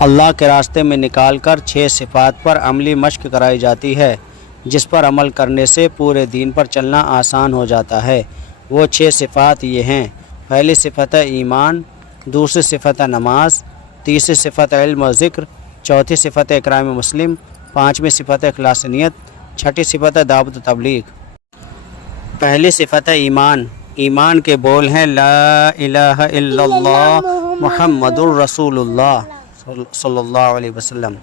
اللہ کے راستے میں نکال کر 6 صفات پر عملی مشق کرائی جاتی ہے، جس پر عمل کرنے سے پورے دین پر چلنا آسان ہو جاتا ہے۔ وہ 6 صفات یہ ہیں: پہلی صفت ہے ایمان، دوسری صفت ہے نماز، تیسری صفت ہے علم و ذکر، چوتھی صفت ہے اکرام مسلم، پانچویں صفت ہے اخلاص نیت، چھٹی صفت ہے دعوت و تبلیغ۔ پہلی صفت ہے ایمان۔ ایمان کے بول ہیں لا الہ الا اللہ محمد الرسول اللہ صلی اللہ علیہ وسلم۔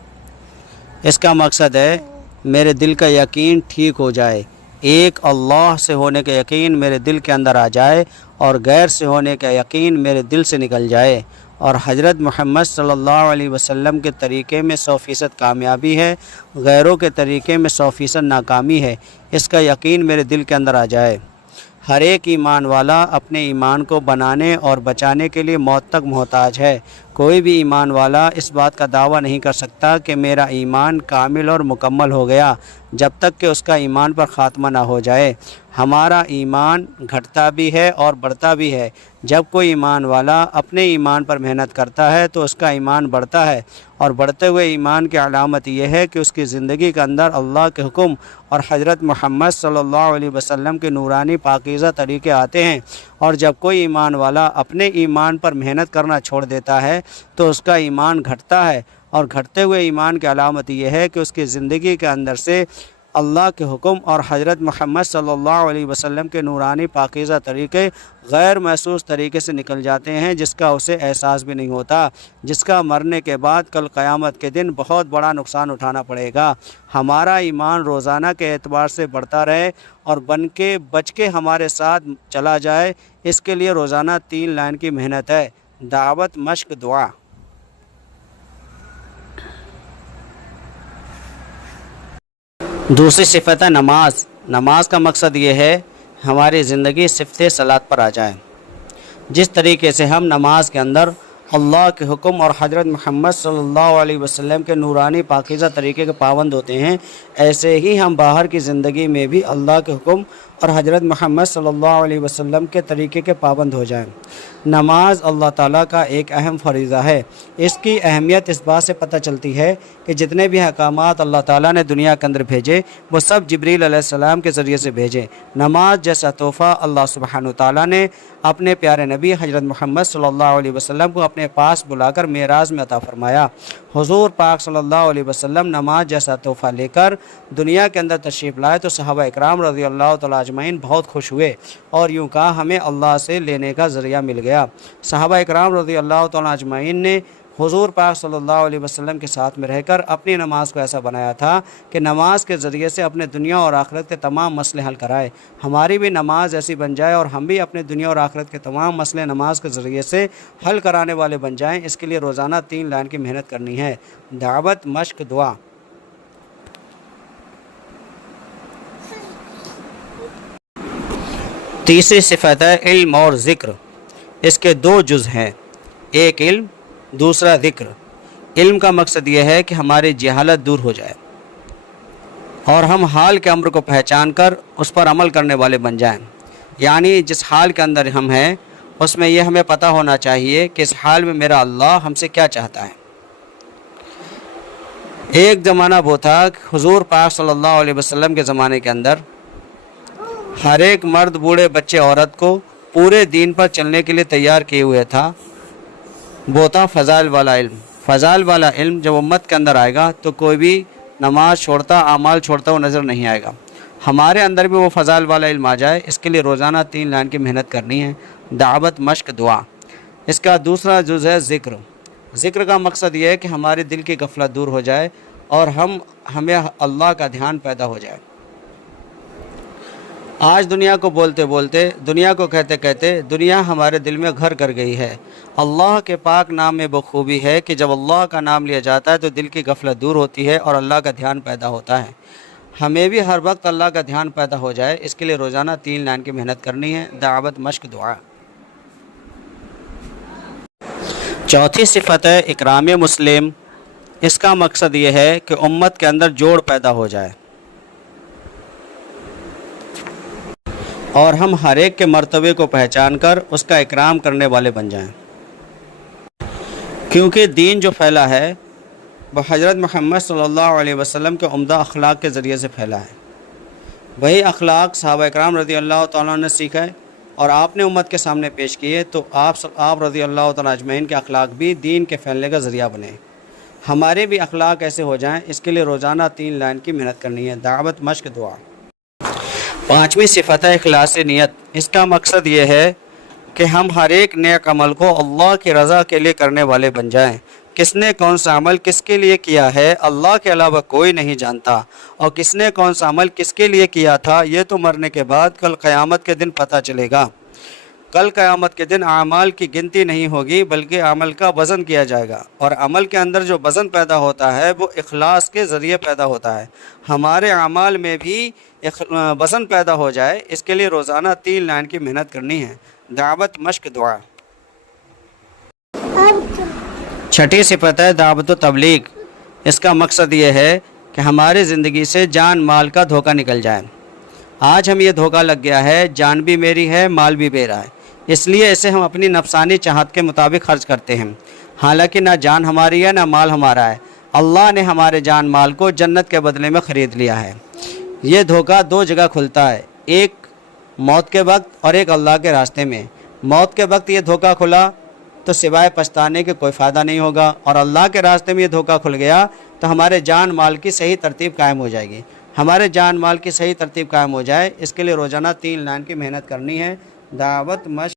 اس کا مقصد ہے میرے دل کا یقین ٹھیک ہو جائے، ایک اللہ سے ہونے کا یقین میرے دل کے اندر آ جائے اور غیر سے ہونے کا یقین میرے دل سے نکل جائے، اور حضرت محمد صلی اللہ علیہ وسلم کے طریقے میں 100% کامیابی ہے، غیروں کے طریقے میں 100% ناکامی ہے، اس کا یقین میرے دل کے اندر آ جائے۔ ہر ایک ایمان والا اپنے ایمان کو بنانے اور بچانے کے لیے موت تک محتاج ہے۔ کوئی بھی ایمان والا اس بات کا دعویٰ نہیں کر سکتا کہ میرا ایمان کامل اور مکمل ہو گیا جب تک کہ اس کا ایمان پر خاتمہ نہ ہو جائے۔ ہمارا ایمان گھٹتا بھی ہے اور بڑھتا بھی ہے۔ جب کوئی ایمان والا اپنے ایمان پر محنت کرتا ہے تو اس کا ایمان بڑھتا ہے، اور بڑھتے ہوئے ایمان کی علامت یہ ہے کہ اس کی زندگی کے اندر اللہ کے حکم اور حضرت محمد صلی اللہ علیہ وسلم کے نورانی پاکیزہ طریقے آتے ہیں۔ اور جب کوئی ایمان والا اپنے ایمان پر محنت کرنا چھوڑ دیتا ہے تو اس کا ایمان گھٹتا ہے، اور گھٹتے ہوئے ایمان کی علامت یہ ہے کہ اس کی زندگی کے اندر سے اللہ کے حکم اور حضرت محمد صلی اللہ علیہ وسلم کے نورانی پاکیزہ طریقے غیر محسوس طریقے سے نکل جاتے ہیں، جس کا اسے احساس بھی نہیں ہوتا، جس کا مرنے کے بعد کل قیامت کے دن بہت بڑا نقصان اٹھانا پڑے گا۔ ہمارا ایمان روزانہ کے اعتبار سے بڑھتا رہے اور بچ کے ہمارے ساتھ چلا جائے، اس کے لیے روزانہ 3 لائن کی محنت ہے: دعوت، مشق، دعا۔ دوسری صفت ہے نماز۔ نماز کا مقصد یہ ہے ہماری زندگی صفت صلاۃ پر آ جائے۔ جس طریقے سے ہم نماز کے اندر اللہ کے حکم اور حضرت محمد صلی اللہ علیہ وسلم کے نورانی پاکیزہ طریقے کے پابند ہوتے ہیں، ایسے ہی ہم باہر کی زندگی میں بھی اللہ کے حکم اور حضرت محمد صلی اللہ علیہ وسلم کے طریقے کے پابند ہو جائیں۔ نماز اللہ تعالیٰ کا ایک اہم فریضہ ہے۔ اس کی اہمیت اس بات سے پتہ چلتی ہے کہ جتنے بھی احکامات اللہ تعالیٰ نے دنیا کے اندر بھیجے وہ سب جبریل علیہ السلام کے ذریعے سے بھیجے۔ نماز جیسا تحفہ اللہ سبحانہ وتعالیٰ نے اپنے پیارے نبی حضرت محمد صلی اللہ علیہ وسلم کو اپنے پاس بلا کر معراج میں عطا فرمایا۔ حضور پاک صلی اللہ علیہ وسلم نماز جیسا تحفہ لے کر دنیا کے اندر تشریف لائے تو صحابہ اکرام رضی اللہ تعالیٰ اجمعین بہت خوش ہوئے اور یوں کہا ہمیں اللہ سے لینے کا ذریعہ مل گیا۔ صحابہ اکرام رضی اللہ تعالیٰ اجمعین نے حضور پاک صلی اللہ علیہ وسلم کے ساتھ میں رہ کر اپنی نماز کو ایسا بنایا تھا کہ نماز کے ذریعے سے اپنے دنیا اور آخرت کے تمام مسئلے حل کرائے۔ ہماری بھی نماز ایسی بن جائے اور ہم بھی اپنے دنیا اور آخرت کے تمام مسئلے نماز کے ذریعے سے حل کرانے والے بن جائیں۔ اس کے لیے روزانہ 3 لائن کی محنت کرنی ہے: دعوت، مشق، دعا۔ تیسری صفت ہے علم اور ذکر۔ اس کے 2 جز ہیں، ایک علم، دوسرا ذکر۔ علم کا مقصد یہ ہے کہ ہماری جہالت دور ہو جائے اور ہم حال کے امر کو پہچان کر اس پر عمل کرنے والے بن جائیں، یعنی جس حال کے اندر ہم ہیں اس میں یہ ہمیں پتہ ہونا چاہیے کہ اس حال میں میرا اللہ ہم سے کیا چاہتا ہے۔ ایک زمانہ وہ تھا کہ حضور پاک صلی اللہ علیہ وسلم کے زمانے کے اندر ہر ایک مرد، بوڑھے، بچے، عورت کو پورے دین پر چلنے کے لیے تیار کیے ہوئے تھا۔ وہ تھا فضائل والا علم۔ فضائل والا علم جب امت کے اندر آئے گا تو کوئی بھی نماز چھوڑتا، اعمال چھوڑتا وہ نظر نہیں آئے گا۔ ہمارے اندر بھی وہ فضائل والا علم آ جائے، اس کے لیے روزانہ 3 لائن کی محنت کرنی ہے: دعوت، مشق، دعا۔ اس کا دوسرا جز ہے ذکر۔ ذکر کا مقصد یہ ہے کہ ہمارے دل کی غفلت دور ہو جائے اور ہمیں اللہ کا دھیان پیدا ہو جائے۔ آج دنیا کو بولتے بولتے، دنیا کو کہتے کہتے دنیا ہمارے دل میں گھر کر گئی ہے۔ اللہ کے پاک نام میں بخوبی ہے کہ جب اللہ کا نام لیا جاتا ہے تو دل کی غفلت دور ہوتی ہے اور اللہ کا دھیان پیدا ہوتا ہے۔ ہمیں بھی ہر وقت اللہ کا دھیان پیدا ہو جائے، اس کے لیے روزانہ 3 لائن کی محنت کرنی ہے: دعوت، مشق، دعا۔ چوتھی صفت ہے اکرام مسلم۔ اس کا مقصد یہ ہے کہ امت کے اندر جوڑ پیدا ہو جائے اور ہم ہر ایک کے مرتبے کو پہچان کر اس کا اکرام کرنے والے بن جائیں، کیونکہ دین جو پھیلا ہے وہ حضرت محمد صلی اللہ علیہ وسلم کے عمدہ اخلاق کے ذریعے سے پھیلا ہے۔ وہی اخلاق صحابہ اکرام رضی اللہ تعالیٰ عنہ نے سیکھا ہے اور آپ نے امت کے سامنے پیش کیے، تو آپ رضی اللہ تعالیٰ اجمعین کے اخلاق بھی دین کے پھیلنے کا ذریعہ بنے۔ ہمارے بھی اخلاق ایسے ہو جائیں، اس کے لیے روزانہ 3 لائن کی محنت کرنی ہے: دعوت، مشق، دعا۔ 5ویں صفت ہے اخلاص نیت۔ اس کا مقصد یہ ہے کہ ہم ہر ایک نیک عمل کو اللہ کی رضا کے لیے کرنے والے بن جائیں۔ کس نے کون سا عمل کس کے لیے کیا ہے اللہ کے علاوہ کوئی نہیں جانتا، اور کس نے کون سا عمل کس کے لیے کیا تھا یہ تو مرنے کے بعد کل قیامت کے دن پتہ چلے گا۔ کل قیامت کے دن اعمال کی گنتی نہیں ہوگی بلکہ عمل کا وزن کیا جائے گا، اور عمل کے اندر جو وزن پیدا ہوتا ہے وہ اخلاص کے ذریعے پیدا ہوتا ہے۔ ہمارے اعمال میں بھی وزن پیدا ہو جائے، اس کے لیے روزانہ 3 لائن کی محنت کرنی ہے: دعوت، مشق، دعا۔ 6ٹھی صفت ہے دعوت و تبلیغ۔ اس کا مقصد یہ ہے کہ ہماری زندگی سے جان مال کا دھوکہ نکل جائے۔ آج ہم یہ دھوکہ لگ گیا ہے، جان بھی میری ہے، مال بھی میرا ہے، اس لیے اسے ہم اپنی نفسانی چاہت کے مطابق خرچ کرتے ہیں، حالانکہ نہ جان ہماری ہے نہ مال ہمارا ہے۔ اللہ نے ہمارے جان مال کو جنت کے بدلے میں خرید لیا ہے۔ یہ دھوکہ 2 جگہ کھلتا ہے، ایک موت کے وقت اور ایک اللہ کے راستے میں۔ موت کے وقت یہ دھوکہ کھلا تو سوائے پچھتانے کے کوئی فائدہ نہیں ہوگا، اور اللہ کے راستے میں یہ دھوکہ کھل گیا تو ہمارے جان مال کی صحیح ترتیب قائم ہو جائے گی۔ ہمارے جان مال کی صحیح ترتیب قائم ہو جائے، اس کے لیے روزانہ 3 لائن کی محنت کرنی ہے: دعوت، مشق،